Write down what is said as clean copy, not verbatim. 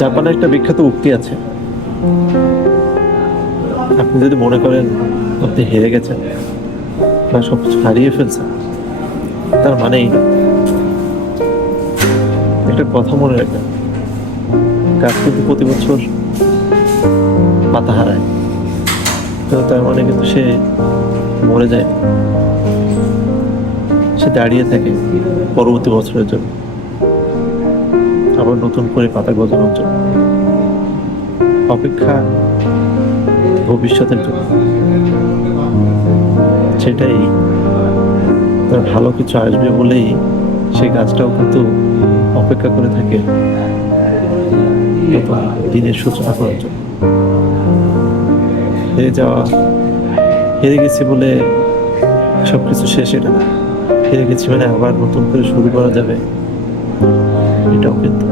জাপানে একটা বিখ্যাত উক্তি আছে, আপনি যদি মনে করেন আপনি হেরে গেছেন বা সবকিছু হারিয়ে ফেলছেন, তার মানেই না। একটা কথা মনে রাখবেন, গাছ কিন্তু প্রতি বছর পাতা হারায়, তো তার মানে কিন্তু সে মরে যায় না। সে দাঁড়িয়ে থাকে পরবর্তী বছরের জন্য, আবার নতুন করে পাতা গজানোর জন্য। অপেক্ষা ভবিষ্যতের জন্য, সেটাই তার ভালো কিছু আসবে বলেই সেই গাছটাও কিন্তু অপেক্ষা করে থাকে নতুন দিনের সূচনা করার জন্য। হেরে যাওয়া, হেরে গেছি বলে সবকিছু শেষ, এটা না। হেরে গেছি মানে আবার নতুন করে শুরু করা যাবে, এটাও কিন্তু